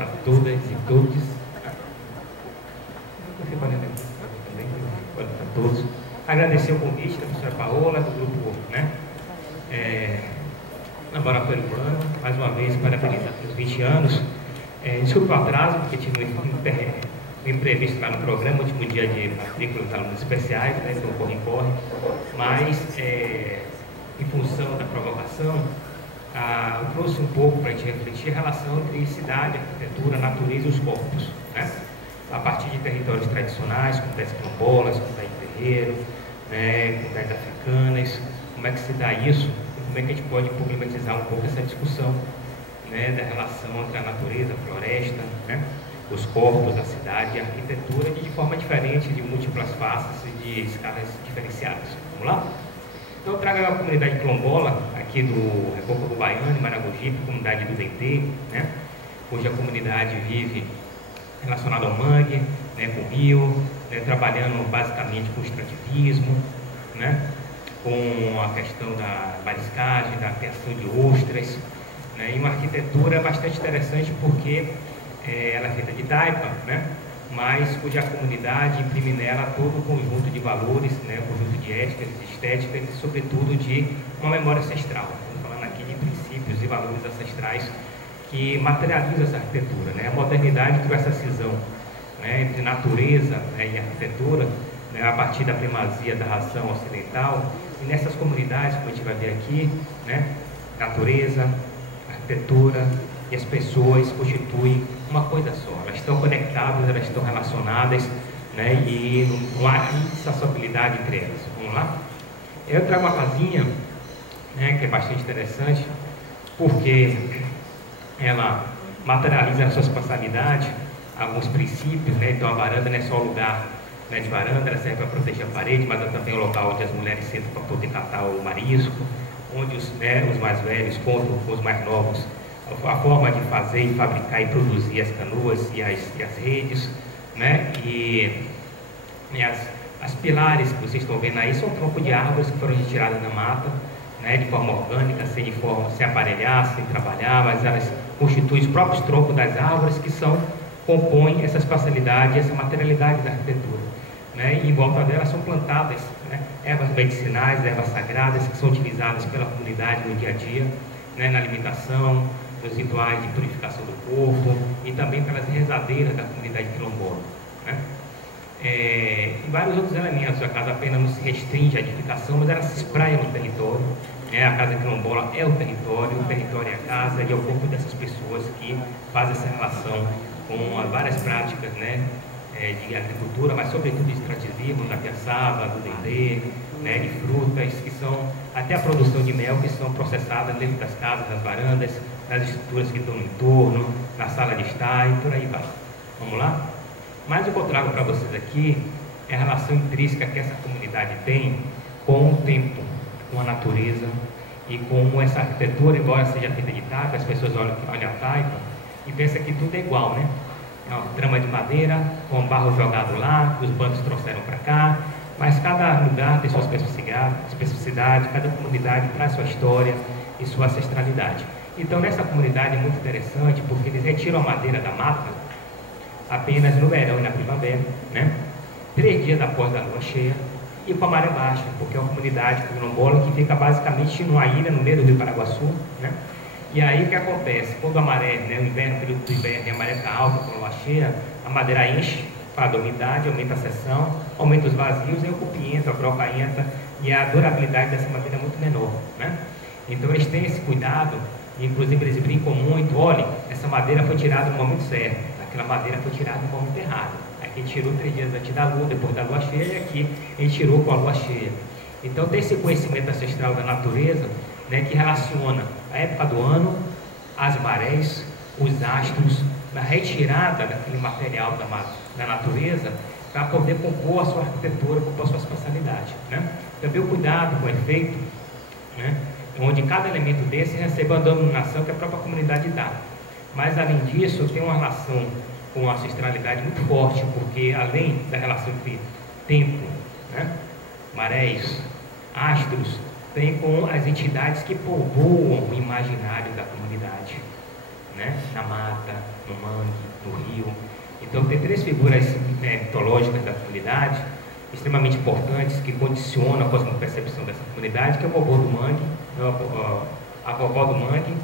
A todas e todos, a todos. Agradecer o convite da professora Paola, do grupo, Laboratório Urbano, mais uma vez parabenizar pelos 20 anos. Desculpa o atraso, porque tive um imprevisto lá no programa, último dia de matrícula dos alunos especiais, então corre, mas em função da provocação, eu trouxe um pouco para a gente refletir a relação entre cidade, arquitetura, natureza e os corpos, né? A partir de territórios tradicionais, comunidades quilombolas, comunidade de terreiro, comunidades africanas, como é que se dá isso e como é que a gente pode problematizar um pouco essa discussão, da relação entre a natureza, a floresta, os corpos da cidade e a arquitetura de forma diferente, de múltiplas faces e de escalas diferenciadas. Vamos lá? Então eu trago a comunidade quilombola aqui do Recôncavo Baiano, em Maragogipe, comunidade do Dendê, onde a comunidade vive relacionada ao mangue, com o rio, trabalhando basicamente com o extrativismo, com a questão da mariscagem, da criação de ostras, e uma arquitetura bastante interessante porque ela é feita de taipa, mas cuja comunidade imprime nela todo um conjunto de valores, um conjunto de éticas, de estéticas e, sobretudo, de uma memória ancestral. Estamos falando aqui de princípios e valores ancestrais que materializam essa arquitetura. A modernidade criou essa cisão entre natureza e arquitetura, a partir da primazia da ração ocidental, e nessas comunidades, como a gente vai ver aqui, natureza, arquitetura e as pessoas constituem uma coisa só. Elas estão conectadas, elas estão relacionadas, e não há indissociabilidade entre elas. Vamos lá? Eu trago uma casinha, que é bastante interessante, porque ela materializa na sua espacialidade alguns princípios, então a varanda não é só o lugar de varanda, ela serve para proteger a parede, mas ela também é o local onde as mulheres sentam para poder catar o marisco, onde os mais velhos contam com os mais novos a forma de fazer e fabricar e produzir as canoas e as redes, e as pilares que vocês estão vendo aí são troncos de árvores que foram retiradas da mata, de forma orgânica, sem aparelhar, sem trabalhar, mas elas constituem os próprios troncos das árvores que compõem essa espacialidade, essa materialidade da arquitetura. E em volta delas são plantadas ervas medicinais, ervas sagradas que são utilizadas pela comunidade no dia a dia, na alimentação, nos rituais de purificação do corpo e também pelas rezadeiras da comunidade quilombola. E vários outros elementos. A casa apenas não se restringe à edificação, mas ela se espraia no território. A casa quilombola é o território é a casa e é o corpo dessas pessoas que fazem essa relação com várias práticas de agricultura, mas sobretudo de extrativismo, da piaçava, do dendê, de frutas, que são até a produção de mel, que são processadas dentro das casas, nas varandas, nas estruturas que estão no entorno, na sala de estar e por aí vai. Vamos lá? Mas o que eu trago para vocês aqui é a relação intrínseca que essa comunidade tem com o tempo, com a natureza e com essa arquitetura, embora seja feita de taipa, as pessoas olham a taipa e pensam que tudo é igual, É uma trama de madeira, com barro jogado lá, que os bancos trouxeram para cá, mas cada lugar tem sua especificidade, cada comunidade traz sua história e sua ancestralidade. Então, nessa comunidade é muito interessante, porque eles retiram a madeira da mata apenas no verão e na primavera, 3 dias após a lua cheia, e com a maré baixa, porque é uma comunidade quilombola que fica basicamente numa ilha no meio do Rio Paraguaçu, E aí o que acontece? Quando a maré, o inverno, período do inverno, e a maré está alta, com a lua cheia, a madeira enche, para a umidade, aumenta a seção, aumenta os vazios, e o cupim entra, a broca entra, e a durabilidade dessa madeira é muito menor, Então eles têm esse cuidado, e inclusive eles brincam muito, olha, essa madeira foi tirada no momento certo, aquela madeira foi tirada no momento errado. Aqui tirou 3 dias antes da lua, depois da lua cheia, e aqui a gente tirou com a lua cheia. Então tem esse conhecimento ancestral da natureza, que relaciona a época do ano, as marés, os astros, na retirada daquele material da natureza para poder compor a sua arquitetura, compor a sua espacialidade. Também o cuidado com o efeito, onde cada elemento desse recebe uma denominação que a própria comunidade dá. Mas, além disso, tem uma relação com a ancestralidade muito forte, porque, além da relação entre tempo, marés, astros, tem com as entidades que povoam o imaginário da comunidade. né? Na mata, no mangue, no rio. Então tem 3 figuras mitológicas da comunidade, extremamente importantes, que condicionam a cosmopercepção dessa comunidade, que é o vovô do mangue, a vovó do mangue,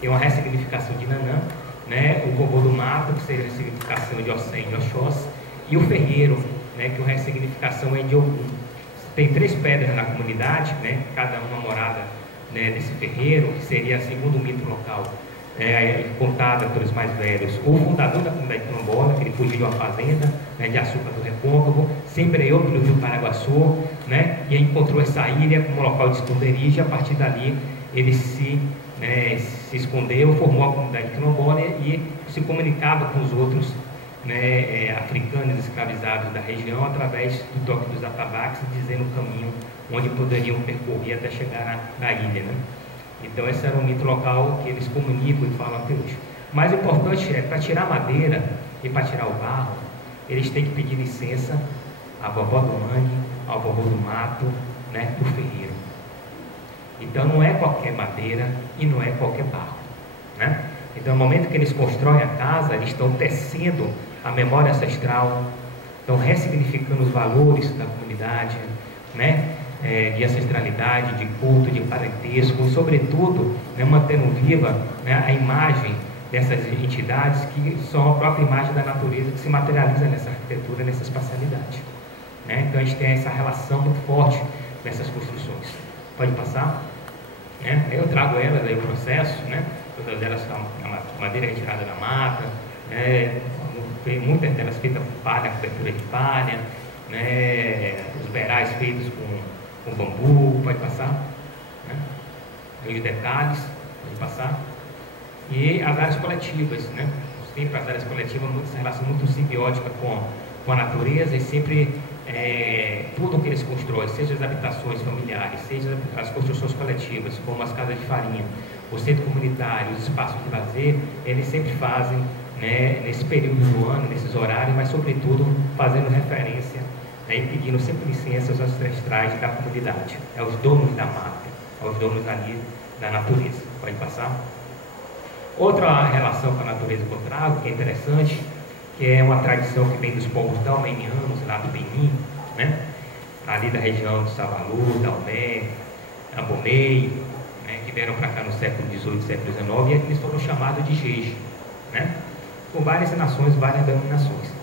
que é uma ressignificação de Nanã, né? O vovô do mato, que seria a ressignificação de Ossém e Oxós, e o ferreiro, né? Que é uma ressignificação de Ogum. Tem 3 pedras na comunidade, né? Cada uma morada, né, nesse ferreiro, que seria, segundo o mito local, contada pelos mais velhos, o fundador da comunidade quilombola, que ele fugiu de uma fazenda, né, de açúcar do Recôncavo, se embreou pelo rio Paraguaçu, né, e encontrou essa ilha como local de esconderijo, e a partir dali ele se escondeu, formou a comunidade quilombola e se comunicava com os outros, né, africanos escravizados da região através do toque dos atabaques, dizendo o caminho onde poderiam percorrer até chegar na ilha, né? Então esse era um mito local que eles comunicam e falam até hoje. O mais importante é, para tirar madeira e para tirar o barro, eles têm que pedir licença à vovó do mangue, ao vovô do mato, né, do ferreiro. Então não é qualquer madeira e não é qualquer barro, né? Então no momento que eles constroem a casa, eles estão tecendo a memória ancestral, estão ressignificando os valores da comunidade, né? De ancestralidade, de culto, de parentesco, e sobretudo, né, mantendo viva, né, a imagem dessas entidades que são a própria imagem da natureza que se materializa nessa arquitetura, nessa espacialidade, né? Então a gente tem essa relação muito forte nessas construções. Pode passar? Eu trago elas aí o processo, né? Todas elas são a madeira retirada da mata, né? Muitas delas feitas com palha, cobertura de palha, né? Os berais feitos com bambu, pode passar, né? Aí os detalhes, pode passar. E as áreas coletivas, né? Sempre as áreas coletivas, essa relação muito simbiótica com a natureza, e sempre tudo que eles constroem, seja as habitações familiares, seja as construções coletivas, como as casas de farinha, o centro comunitário, os espaços de lazer, eles sempre fazem, né, nesse período do ano, nesses horários, mas sobretudo fazendo referência, né, e pedindo sempre licença aos ancestrais da comunidade, aos donos da mata, aos donos ali da natureza. Pode passar? Outra relação com a natureza que eu trago, que é interessante, que é uma tradição que vem dos povos dalmenianos, lá do Benin, né? Ali da região de Savalu, Dalmé, Abomey, né? Que vieram para cá no século XVIII, século XIX, e eles foram chamados de Jeje, né? Com várias nações, várias denominações.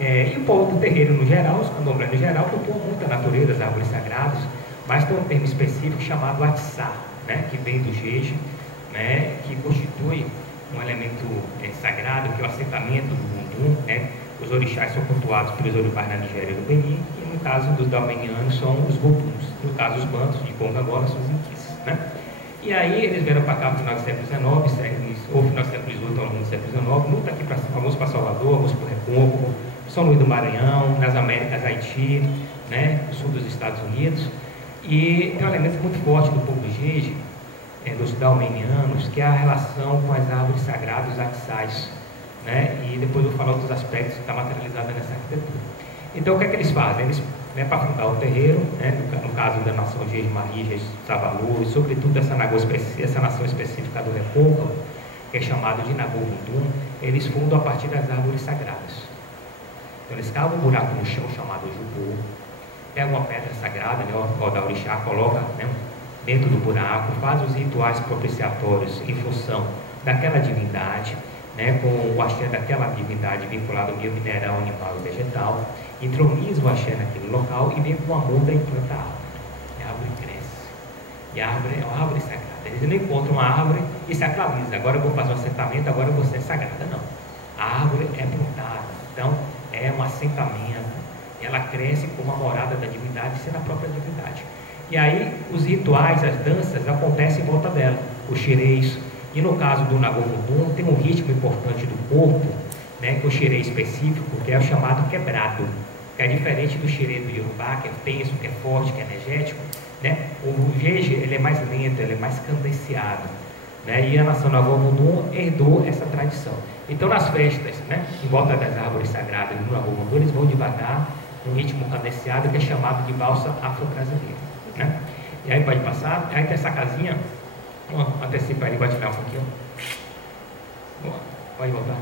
E o povo do terreiro no geral, os candomblés no geral, cultuam muito a natureza, as árvores sagradas, mas tem um termo específico chamado Atissá, né? Que vem do Jeje, né? Que constitui um elemento sagrado, que é o assentamento do Bundum, né? Os orixás são cultuados pelos orixás na Nigéria e no Benin, e no caso dos dalmenianos são os Votuns, no caso os bantos de Congo agora são os inquices, né? E aí eles vieram para cá no final do século XIX, ou final do século XVIII ou no século XIX, muito aqui alguns para Salvador, alguns para o Recôncavo, São Luís do Maranhão, nas Américas, Haiti, né? No sul dos Estados Unidos, e tem um elemento muito forte do povo Jeje, dos dalmenianos, que é a relação com as árvores sagradas, os atissais, né? E depois eu vou falar outros aspectos que está materializado nessa arquitetura. Então o que é que eles fazem? Eles, né, para fundar o terreiro, né, no caso da nação Jeje Marie, Jeje Savalu, e sobretudo essa nação específica do Recôncavo, que é chamado de Nagô Bundum, eles fundam a partir das árvores sagradas. Então eles cavam um buraco no chão chamado Jubô, pegam uma pedra sagrada, né, o da orixá, coloca, né, dentro do buraco, faz os rituais propiciatórios em função daquela divindade, né, com o axé daquela divindade vinculado ao meio mineral, animal e vegetal, introniza o axé naquele local e vem com a muda e planta a árvore. E a árvore cresce. E a árvore é uma árvore sagrada. Eles não encontram uma árvore e sacralizam. Agora eu vou fazer um assentamento, agora você é sagrada. Não. A árvore é plantada. Então, é um assentamento. Ela cresce como a morada da divindade, sendo a própria divindade. E aí, os rituais, as danças acontecem em volta dela, os xirês. E no caso do Nagô Bundum, tem um ritmo importante do corpo, né, que é o xirê específico, que é o chamado quebrado, que é diferente do xirê do Yorubá, que é tenso, que é forte, que é energético, né? O Jeje, ele é mais lento, ele é mais cadenciado, né? E a nação Nagô Bundum herdou essa tradição. Então, nas festas, né, em volta das árvores sagradas do Nagô Bundum, eles vão devagar, um ritmo cadenciado, que é chamado de valsa afro-brasileira, né? E aí pode passar, aí tem essa casinha, antecipa ali, vai tirar um pouquinho. Pode voltar.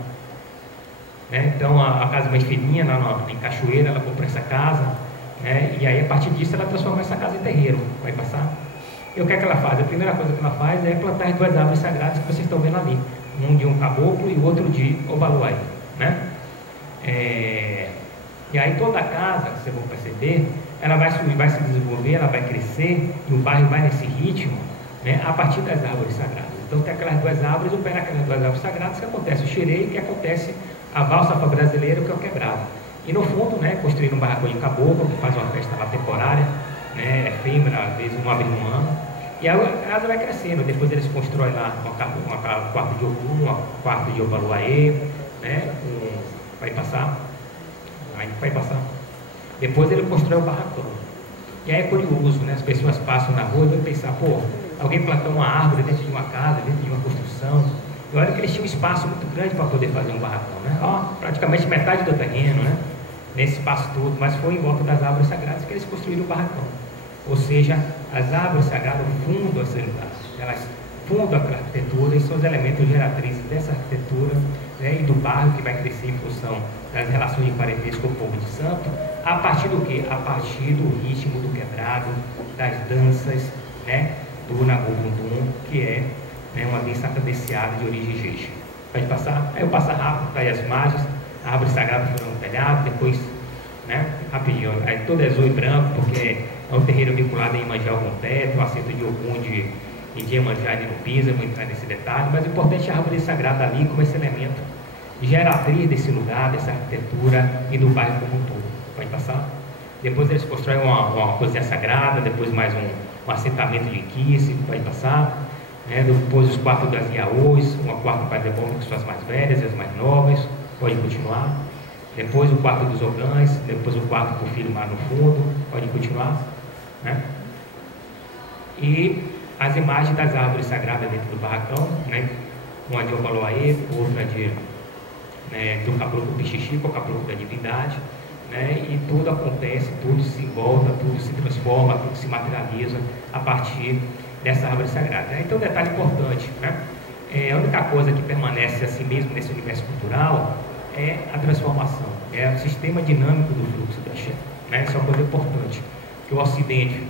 Né? Então a casa mais filhinha, lá em Cachoeira, ela comprou essa casa, né? E aí a partir disso ela transformou essa casa em terreiro. Vai passar? E o que é que ela faz? A primeira coisa que ela faz é plantar as duas árvores sagradas que vocês estão vendo ali. Um de um caboclo e o outro de Obaluai, né? E aí toda a casa, vocês vão perceber, ela vai subir, vai se desenvolver, ela vai crescer, e o bairro vai nesse ritmo, né, a partir das árvores sagradas. Então tem aquelas duas árvores, o pé naquelas duas árvores sagradas, que acontece o xireio, que acontece a valsa brasileira, que é o quebrado. E no fundo, né, construir um barracão de caboclo, que faz uma festa lá temporária, né, efêmera, às vezes uma vez no ano. E aí a casa vai crescendo, depois eles constroem lá um quarto de Ogum, um quarto de Obaluaê, né, vai passar. Aí vai passar. Depois ele constrói o barracão. E aí é curioso, né? As pessoas passam na rua e vão pensar, pô, alguém plantou uma árvore dentro de uma casa, dentro de uma construção. E olha que eles tinham um espaço muito grande para poder fazer um barracão, né? Ó, praticamente metade do terreno, né? Nesse espaço todo, mas foi em volta das árvores sagradas que eles construíram o barracão. Ou seja, as árvores sagradas fundam esse lugar. Elas fundam a arquitetura e são os elementos geradores dessa arquitetura, né, e do bairro que vai crescer em função das relações de parentesco com o povo de santo, a partir do quê? A partir do ritmo do quebrado, das danças, né, do Nagô-Bundum, que é, né, uma dança cadenciada de origem jeje. Pode passar? Aí eu passo rápido para as margens, a árvore sagrada foi no telhado, depois, né, rapidinho, aí todo é azul e branco, porque é um terreiro vinculado em Iemanjá com teto, um assento de Ogum de Iemanjá ali no piso, eu vou entrar nesse detalhe, mas o importante é a árvore sagrada ali como esse elemento geratriz desse lugar, dessa arquitetura e do bairro como um todo. Pode passar? Depois eles constroem uma cozinha sagrada, depois mais um assentamento de quice, pode passar. Né? Depois os quartos das Iaôs, um quarto para Debom, que são as mais velhas e as mais novas, pode continuar. Depois o quarto dos Ogãs, depois o quarto para o filho lá no fundo, pode continuar. Né? E as imagens das árvores sagradas dentro do barracão, né? Uma de Obaluaê, outra de, né, do caboclo Pichichico, o caboclo da divindade, né? E tudo acontece, tudo se volta, tudo se transforma, tudo se materializa a partir dessa árvore sagrada. Então, um detalhe importante, né? A única coisa que permanece assim mesmo nesse universo cultural é a transformação, é o sistema dinâmico do fluxo da Axé, né? Isso é uma coisa importante, que o Ocidente,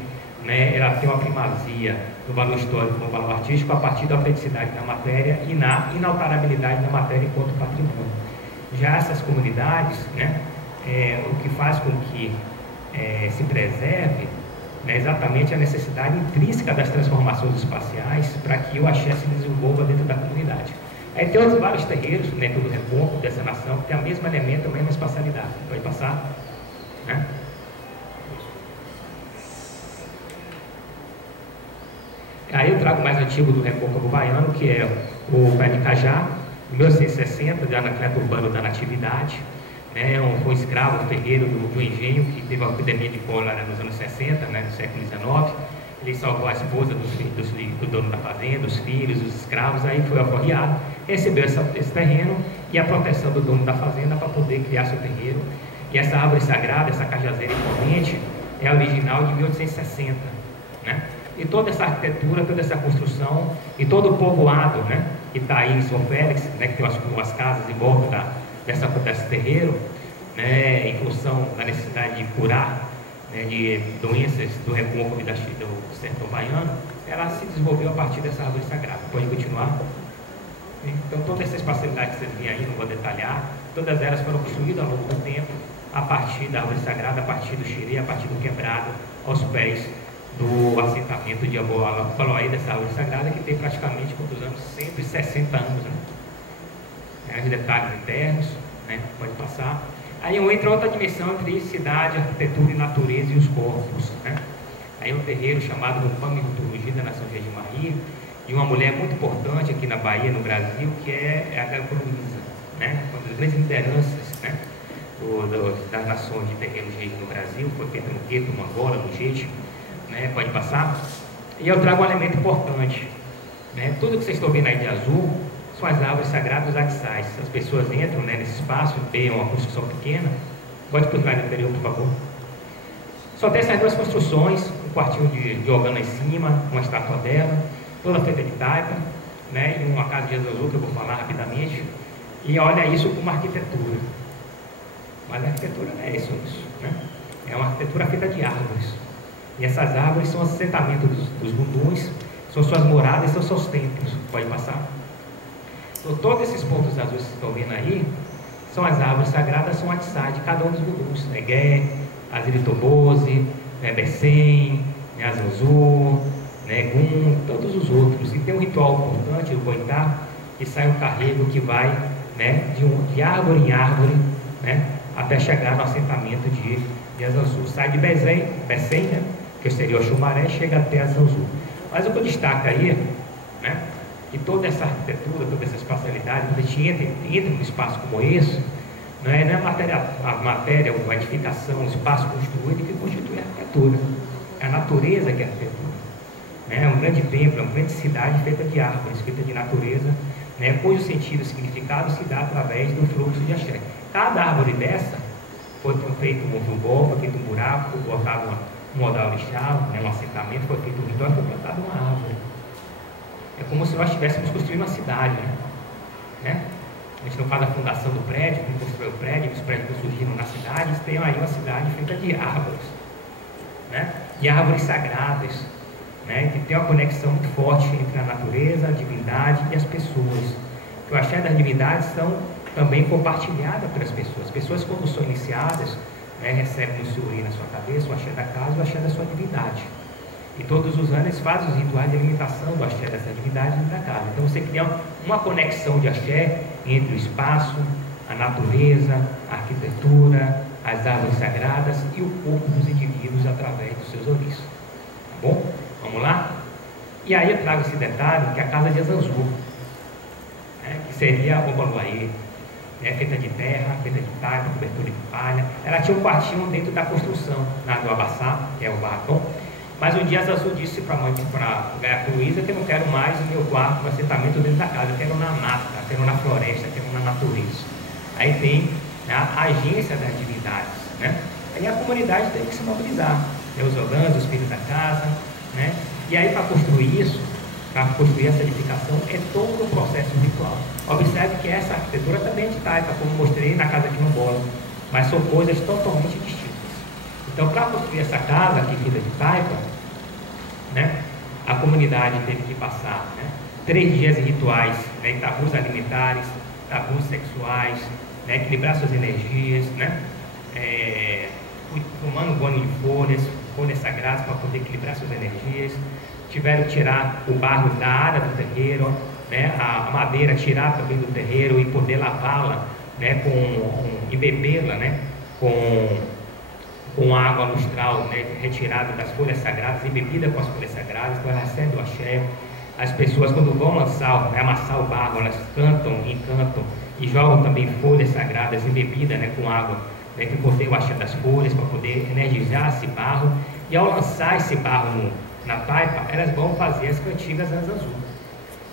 né, ela tem uma primazia no valor histórico, no valor artístico, a partir da autenticidade da matéria e na inalterabilidade da matéria enquanto patrimônio. Já essas comunidades, né, o que faz com que se preserve, né, exatamente a necessidade intrínseca das transformações espaciais para que o axé se desenvolva dentro da comunidade. Aí tem outros vários terreiros dentro do recôncavo dessa nação que tem o mesmo elemento, a mesma espacialidade. Pode passar? Né? Aí eu trago o mais antigo do recôncavo baiano, que é o Pé de Cajá, em 1860, já na atleta urbano da Natividade, né, foi um escravo, um ferreiro do engenho, que teve uma epidemia de cólera nos anos 60, né, no século XIX. Ele salvou a esposa do dono da fazenda, os filhos, os escravos, aí foi aforreado, recebeu esse terreno e a proteção do dono da fazenda para poder criar seu terreiro. E essa árvore sagrada, essa cajazeira imponente, é original de 1860, né? E toda essa arquitetura, toda essa construção e todo o povoado, né, que está aí em São Félix, né, que tem umas casas em volta desse terreiro, né, em função da necessidade de curar, né, de doenças do recôncavo do sertão baiano, ela se desenvolveu a partir dessa árvore sagrada. Pode continuar? Então, toda essa espacialidade que vocês veem aí, não vou detalhar, todas elas foram construídas ao longo do tempo, a partir da árvore sagrada, a partir do xirê, a partir do quebrado, aos pés do assentamento de Obaluaê, dessa árvore sagrada, que tem praticamente quantos anos? 160 anos, né? Os detalhes internos, né? Pode passar. Aí entra outra dimensão entre cidade, arquitetura e natureza e os corpos, né? Aí um terreiro chamado Rupama e Rutologia da Nação de Maria, e uma mulher muito importante aqui na Bahia, no Brasil, que é a Gabriela Luiza, né? Uma das grandes lideranças, né, das nações de terreiros reis no Brasil, foi feita no Queto, no Angola, no Jeito, né? Pode passar. E eu trago um elemento importante, né? Tudo que vocês estão vendo aí de azul são as árvores sagradas dos axais. As pessoas entram, né, nesse espaço, veem uma construção pequena. Pode para o slide anterior, por favor. Só tem essas duas construções, um quartinho de ogã lá em cima, uma estátua dela, toda feita de taipa, né, em uma casa de Azazul, que eu vou falar rapidamente, e olha isso como arquitetura. Mas a arquitetura não é isso, né? É uma arquitetura feita de árvores. E essas árvores são os assentamentos dos munduns, são suas moradas, são seus templos. Pode passar? Então, todos esses pontos azuis que vocês estão vendo aí, são as árvores sagradas, são a Atsá de cada um dos munduns. Negué, Aziritoboze, Bessem, Azazul, Gun, todos os outros. E tem um ritual importante, o Boitá, que sai um carrego que vai, né, de árvore em árvore, né, até chegar no assentamento de Azazul. Sai de Bessem, né, que seria o Xumaré, chega até Azazul. Mas o que eu destaco aí, né, que toda essa arquitetura, toda essa espacialidade, quando a gente entra num espaço como esse, não é a matéria, a edificação, o espaço construído que constitui a arquitetura. É a natureza que é a arquitetura. É um grande templo, é uma grande cidade feita de árvores, feita de natureza, né, cujo sentido e significado se dá através do fluxo de axé. Cada árvore dessa foi feito um jubó, foi feito um buraco, foi botado um odal-orixá, né, um assentamento, foi feito um ritual, foi plantada uma árvore. É como se nós estivéssemos construindo uma cidade, né? A gente não faz a fundação do prédio, quem construiu o prédio, os prédios que surgiram na cidade, tem aí uma cidade feita de árvores, né? De árvores sagradas, né? Que tem uma conexão muito forte entre a natureza, a divindade e as pessoas. Que o axé das divindades são também compartilhadas pelas pessoas. As pessoas, quando são iniciadas, né, recebem o suri na sua cabeça, o axé da casa, o axé da sua divindade. E todos os anos eles fazem os rituais de alimentação do axé dessa divindade da casa. Então você cria uma conexão de axé entre o espaço, a natureza, a arquitetura, as árvores sagradas e o corpo dos indivíduos através dos seus ouriços. Tá bom? Vamos lá? E aí eu trago esse detalhe que é a casa de Azazul, né, que seria o Baluaê, né, feita de terra, feita de taipa, cobertura de palha. Ela tinha um quartinho dentro da construção, do Abaçá, que é o barracão. Mas um dia Azazul disse para a mãe, para Gaia Luísa, que eu não quero mais o meu quarto, o assentamento dentro da casa, eu quero na mata, quero na floresta, quero na natureza. Aí tem, né, a agência das divindades, né? Aí a comunidade tem que se mobilizar, né, os Ogãs, os filhos da casa, né? E aí para construir isso, para construir essa edificação, é todo um processo ritual. Observe que essa arquitetura também é de taipa, como mostrei na casa de Quilombola, mas são coisas totalmente distintas. Então, para construir essa casa aqui, feita de taipa, né, a comunidade teve que passar, né, 3 dias de rituais, né, tabus alimentares, tabus sexuais, né, equilibrar suas energias, né, tomando banho de folhas sagradas para poder equilibrar suas energias. Tiveram que tirar o barro da área do terreiro, né, a madeira tirar também do terreiro e poder lavá-la, né, e bebê-la, né, com água lustral, né, retirada das folhas sagradas e bebida com as folhas sagradas. Então ela recebe o axé. As pessoas, quando vão lançar, né, amassar o barro, elas cantam, encantam e jogam também folhas sagradas e bebida, né, com água, né, que contém o axé das folhas, para poder energizar esse barro. E ao lançar esse barro na taipa, elas vão fazer as cantigas Azazul.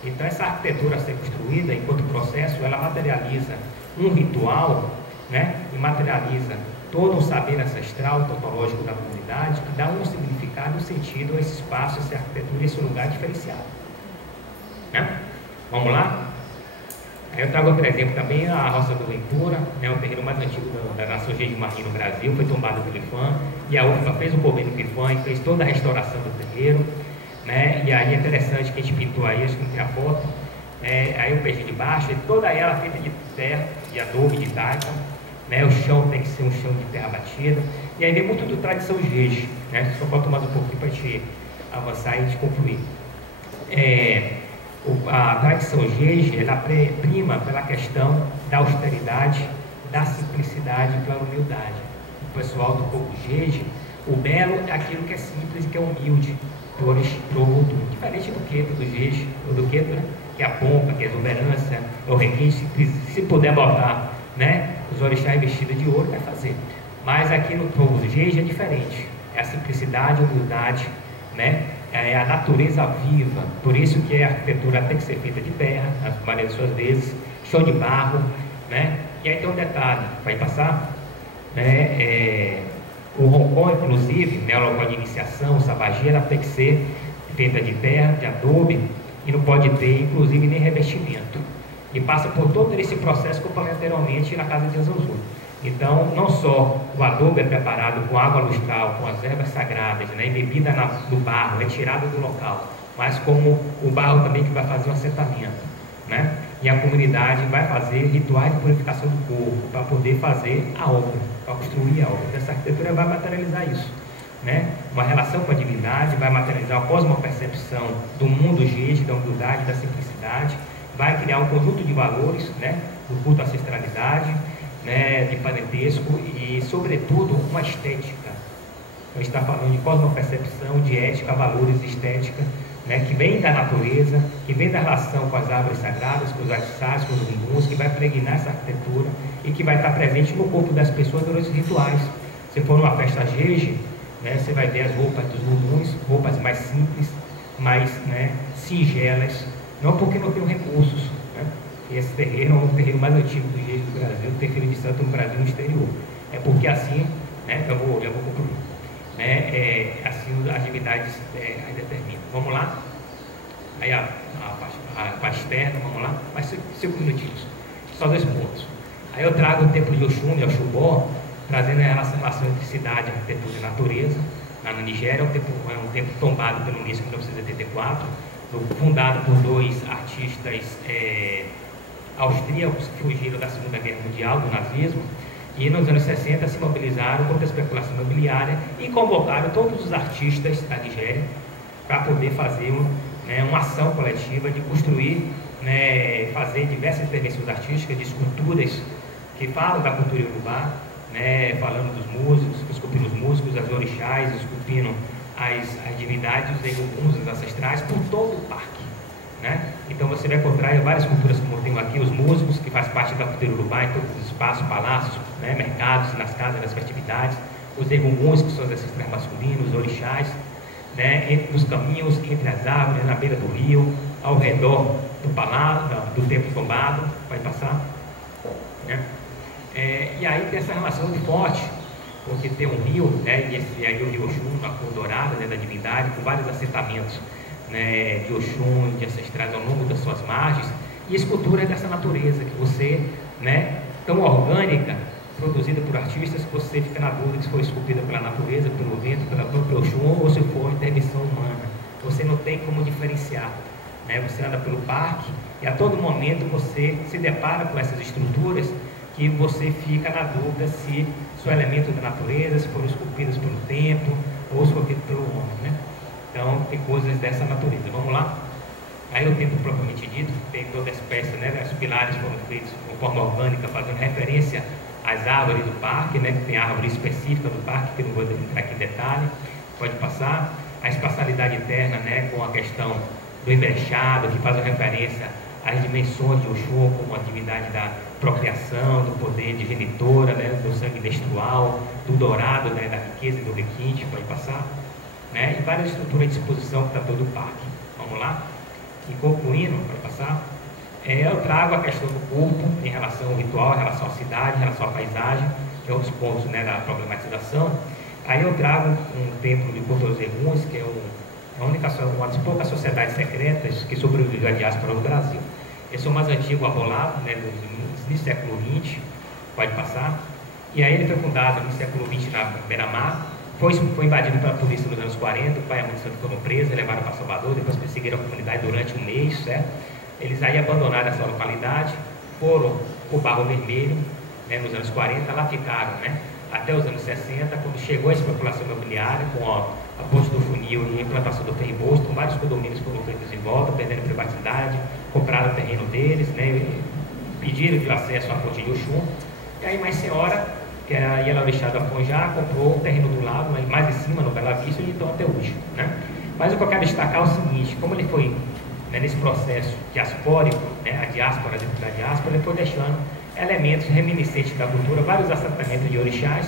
Então essa arquitetura a ser construída, enquanto processo, ela materializa um ritual, né, e materializa todo um saber ancestral, tautológico da comunidade, que dá um significado e um sentido a esse espaço, essa arquitetura, esse lugar diferenciado. Né? Vamos lá? Aí eu trago outro exemplo também, a Roça do Ventura, né, o terreiro mais antigo da nação Jeje-Marim no Brasil, foi tombado pelo IFAM, e a UFBA fez o convênio com o IFAM e fez toda a restauração do terreiro, né, e aí é interessante que a gente pintou aí, acho que não tem a foto, aí eu peguei de baixo, e toda ela feita de terra, de adobe, de taipa, né, o chão tem que ser um chão de terra batida, e aí vem muito do tradição Jeje, né, só falta mais um pouquinho para a gente avançar e a gente concluir. A tradição Jeje, ela prima pela questão da austeridade, da simplicidade e pela humildade. O pessoal do povo Jeje, o belo é aquilo que é simples e que é humilde, diferente do Queto, do Jeje, ou do Queto, né, que é a pompa, que é a exuberância, é o requinte, se puder botar, né, os orixás vestidos de ouro, vai fazer. Mas aqui no povo Jeje é diferente, é a simplicidade, a humildade, né, é a natureza viva. Por isso que a arquitetura tem que ser feita de terra, na maioria das suas vezes, chão de barro, né? E aí tem um detalhe, vai passar, né? O roncó, inclusive, né, o local de iniciação, o sabagi, ela tem que ser feita de terra, de adobe, e não pode ter, inclusive, nem revestimento. E passa por todo esse processo que eu falei anteriormente na casa de Azazul. Então, não só o adobo é preparado com água lustral, com as ervas sagradas, né, embebida do barro, retirada do local, mas como o barro também que vai fazer o assentamento, né? E a comunidade vai fazer rituais de purificação do corpo para poder fazer a obra, para construir a obra. Então, essa arquitetura vai materializar isso, né? Uma relação com a divindade, vai materializar a cosmopercepção do mundo gente, da humildade, da simplicidade, vai criar um conjunto de valores, né? Do culto à ancestralidade, né? De parentesco e, sobretudo, uma estética. A gente está falando de cosmopercepção, de ética, valores, estética, né, que vem da natureza, que vem da relação com as árvores sagradas, com os artiçais, com os umbuns, que vai pregnar essa arquitetura e que vai estar presente no corpo das pessoas durante os rituais. Se for numa festa jeje, né, você vai ver as roupas dos umbuns, roupas mais simples, mais, né, singelas, não porque não tem recursos, né? Esse terreno é o terreno mais antigo do jeje do Brasil, o terreiro de santo no Brasil e no exterior. É porque assim, né, eu vou concluir. Assim as atividades determinam. Vamos lá? Aí a parte externa, vamos lá? Mais 5 minutinhos. Só 2 pontos. Aí eu trago o templo de Oxum e Oxubó, trazendo essa relação entre cidade, arquitetura e natureza. Lá na Nigéria é um templo tombado pelo Unesco em 1984, fundado por 2 artistas austríacos que fugiram da Segunda Guerra Mundial, do nazismo. E nos anos 60 se mobilizaram contra a especulação imobiliária e convocaram todos os artistas da Nigéria para poder fazer uma ação coletiva de construir, né, fazer diversas intervenções artísticas, de esculturas que falam da cultura iorubá, né, falando dos músicos, esculpindo os músicos, as orixás, esculpindo as divindades, os egunguns, os ancestrais, por todo o parque. Né? Então você vai encontrar várias culturas, como tem aqui, os músicos, que faz parte da cultura urubá, em todos os espaços, palácios, né, mercados, nas casas, nas festividades, os egunguns, que são os ancestrais masculinos, os orixás, né, entre os caminhos, entre as árvores, na beira do rio, ao redor do palácio, do templo tombado, vai passar. Né? E aí tem essa relação muito forte, porque tem um rio, né, e aí o rio Oxum, a cor dourada, né, da divindade, com vários assentamentos, né, de Oxum, de ancestrais ao longo das suas margens, e esculturas dessa natureza, que você, né, tão orgânica, produzida por artistas, que você fica na dúvida se foi esculpida pela natureza, pelo vento, pela própria Oxum, ou se for intervenção humana. Você não tem como diferenciar. Né? Você anda pelo parque e a todo momento você se depara com essas estruturas que você fica na dúvida se são elementos da natureza, se foram esculpidas pelo tempo, ou se foi feito pelo homem. Né? Então, tem coisas dessa natureza. Vamos lá? Aí o templo propriamente dito, tem toda a espécie, né? Os pilares foram feitos de forma orgânica, fazendo referência às árvores do parque, né? Que tem árvore específica do parque, que não vou entrar aqui em detalhe, pode passar. A espacialidade interna, né? Com a questão do embrechado, que faz uma referência às dimensões de Oxum, como a atividade da procriação, do poder de genitora, né? Do sangue menstrual, do dourado, né? Da riqueza e do requinte, pode passar. Né? E várias estruturas de exposição para todo o parque. Vamos lá? E concluindo, para passar, eu trago a questão do corpo em relação ao ritual, em relação à cidade, em relação à paisagem, que é um dos pontos, né, da problematização. Aí eu trago um templo de culto aos eguns, que é uma das poucas sociedades secretas que sobreviveu à diáspora do Brasil. Esse é o mais antigo abolado, né, do século XX, pode passar. E aí ele foi fundado no século XX na Beira-Mar. Foi invadido pela polícia nos anos 40, o pai e a mãe foram presos, levaram para Salvador, depois perseguiram a comunidade durante um mês, certo? Eles aí abandonaram essa localidade, foram para o Barro Vermelho, né, nos anos 40, lá ficaram, né, até os anos 60, quando chegou a especulação imobiliária, com a ponte do funil e a implantação do ferry-boat, vários condomínios foram feitos em volta, perdendo privacidade, compraram o terreno deles, né, pediram de acesso à ponte de Oxum, e aí mais senhora, que era a Yelorixá da Fonjá, comprou o terreno do lado, mais em cima, no Bela Vista, e então até hoje. Né? Mas o que eu quero destacar é o seguinte, como ele foi, né, nesse processo diaspórico, né, a diáspora, dentro da diáspora, ele foi deixando elementos reminiscentes da cultura, vários assentamentos de orixás.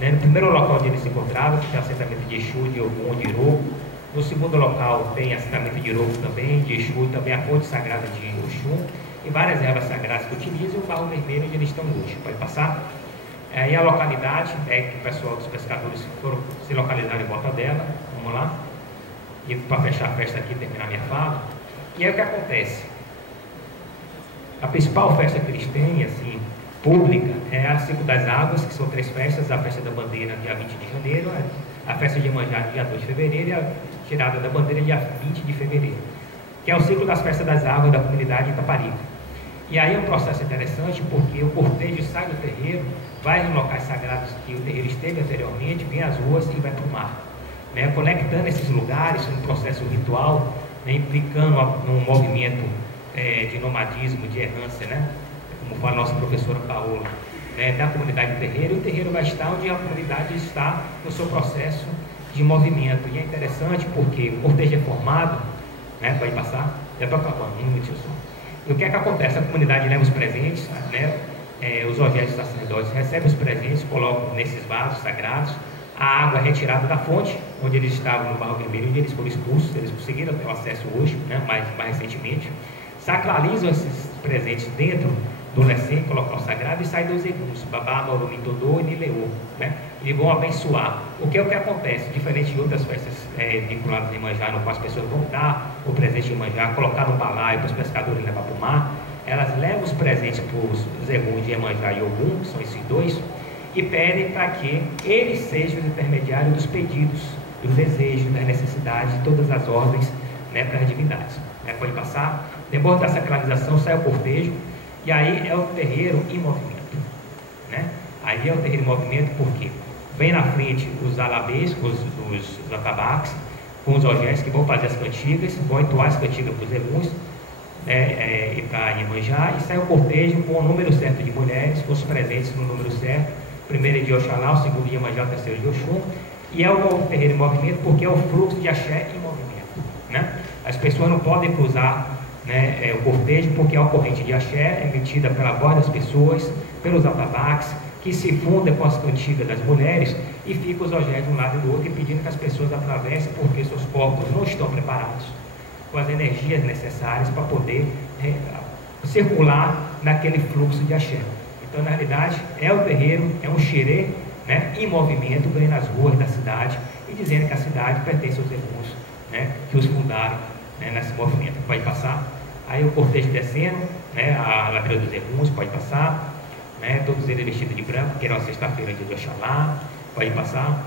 Né? No primeiro local onde ele se encontrava, tem o assentamento de Exu, de Ogum, de Irogo. No segundo local tem assentamento de Irogo também, de Exu, também a fonte sagrada de Oxum, e várias ervas sagradas que utilizam, e o Barro Vermelho onde eles estão hoje. Pode passar? E a localidade, que o pessoal dos pescadores foram se localizar em volta dela, vamos lá, e para fechar a festa aqui, terminar minha fala, E aí o que acontece? A principal festa que eles têm, assim, pública, é a Ciclo das Águas, que são 3 festas: a festa da bandeira, dia 20 de janeiro, a festa de Iemanjá, dia 2 de fevereiro, e a tirada da bandeira, dia 20 de fevereiro, que é o ciclo das festas das águas da comunidade de Itaparica. E aí é um processo interessante, porque o cortejo sai do terreiro, vai nos locais sagrados que o terreiro esteve anteriormente, vem às ruas e vai para o mar, né, conectando esses lugares, um processo ritual, né, implicando num movimento de nomadismo, de errância, né, como fala a nossa professora Paola, né, da comunidade do terreiro. E o terreiro vai estar onde a comunidade está no seu processo de movimento. E é interessante porque o cortejo é formado, né, pode passar, já estou acabando, um minutinho só. E o que é que acontece? A comunidade leva os presentes, né, os objetos sacerdotes recebem os presentes, colocam nesses vasos sagrados. A água é retirada da fonte, onde eles estavam no Barro Vermelho, onde eles foram expulsos. Eles conseguiram ter o acesso hoje, né, mais recentemente. Sacralizam esses presentes dentro do Lecém, colocam o sagrado, e saem 2 eguns, Babá, Morumim, Todô e Nileô, né? E vão abençoar. O que acontece? Diferente de outras festas vinculadas a Iemanjá, no qual as pessoas vão dar o presente de Iemanjá, colocar no balaio para os pescadores levar para o mar, elas levam os presentes para os eguns de Iemanjá e Ogum, que são esses 2, e pedem para que eles sejam os intermediários dos pedidos, dos desejos, das necessidades, de todas as ordens, né, para as divindades. Né? Pode passar. Depois da sacralização sai o cortejo, e aí é o terreiro em movimento, né? Aí é o terreiro em movimento porque vem na frente os alabês, os atabaques, com os ogés que vão fazer as cantigas, vão entoar as cantigas para os eguns, né, e para Iemanjá, e sai o cortejo com o número certo de mulheres, com os presentes no número certo. O primeiro é de Oxalá, o segundo de Iemanjá, o terceiro de Oxum. E é o terreiro em movimento porque é o fluxo de axé em movimento, né? As pessoas não podem cruzar, né, o cortejo, porque é uma corrente de axé emitida pela voz das pessoas, pelos atabaques, que se funda com as cantigas das mulheres, e fica os ogés de um lado e do outro, e pedindo que as pessoas atravessem, porque seus corpos não estão preparados com as energias necessárias para poder circular naquele fluxo de axé. Então, na realidade, é o terreiro, é um xirê, né, em movimento, ganhando as ruas da cidade e dizendo que a cidade pertence aos eguns, né, que os fundaram, né, nesse movimento. Pode passar. Aí o cortejo descendo, né, a ladeira dos eguns, pode passar, né, todos eles vestidos de branco, que era uma sexta-feira de Oxalá, pode passar.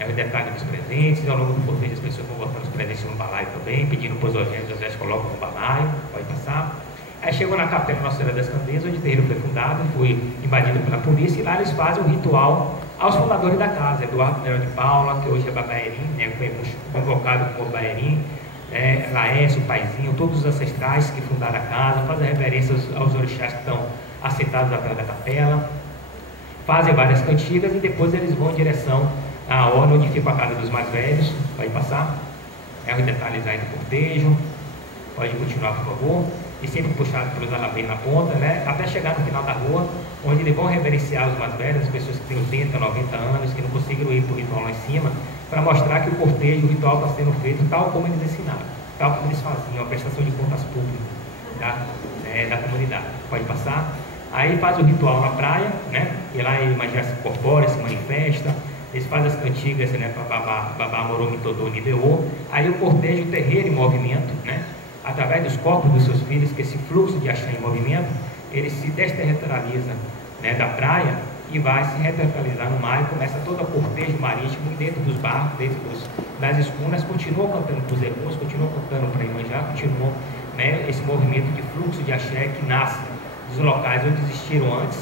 O detalhe dos presentes, ao longo do cortejo as pessoas vão botando os presentes no balaio também, pedindo para os ogés colocam no balaio, pode passar. Aí chegou na capela Nossa Senhora das Candeias, onde o terreiro foi fundado, foi invadido pela polícia, e lá eles fazem um ritual aos fundadores da casa, Eduardo Nero de Paula, que hoje é Babaerim, né, convocado como Babaerim, Laércio, Paizinho, todos os ancestrais que fundaram a casa, fazem reverências aos orixás que estão assentados atrás da capela, fazem várias cantigas, e depois eles vão em direção à hora onde fica a casa dos mais velhos. Pode passar. Os detalhes aí do cortejo, pode continuar, por favor. E sempre puxado pelos alabês na ponta, né, até chegar no final da rua, onde eles vão reverenciar os mais velhos, as pessoas que têm 80, 90 anos, que não conseguiram ir para o ritual lá em cima, para mostrar que o cortejo, o ritual está sendo feito tal como eles ensinaram, tal como eles faziam, a prestação de contas públicas da comunidade. Pode passar. Aí faz o ritual na praia, né, e lá ele já se incorpora, se manifesta, eles fazem as cantigas, né, para Babá, Morumim, Todô e Nileô. Aí o cortejo, o terreiro em movimento, né, através dos corpos dos seus filhos, que esse fluxo de axé em movimento, ele se desterritorializa, né, da praia e vai se reterritorializar no mar, e começa todo o cortejo marítimo dentro dos barcos, dentro das escunas, continua cantando para os eguns, continua cantando para Iemanjá, continua, né, esse movimento de fluxo de axé que nasce dos locais onde existiram antes,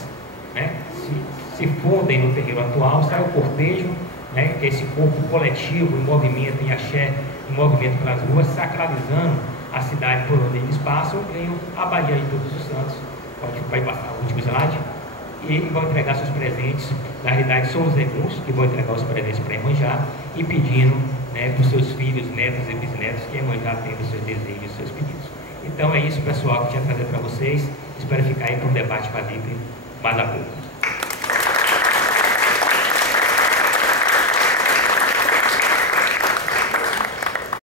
né, se fundem no terreiro atual, sai o cortejo, né, que é esse corpo coletivo em movimento, em axé, em movimento pelas ruas, sacralizando a cidade por onde eles passam, ganham a Baía de Todos os Santos. Vai passar o último slide. E vão entregar seus presentes. Na realidade, são os eguns que vão entregar os presentes para Iemanjá, e pedindo, né, para os seus filhos, netos e bisnetos, que Iemanjá tenha os seus desejos, os seus pedidos. Então é isso, pessoal, que eu tinha trazer para vocês. Espero ficar aí para um debate com a Bíblia mais a pouco.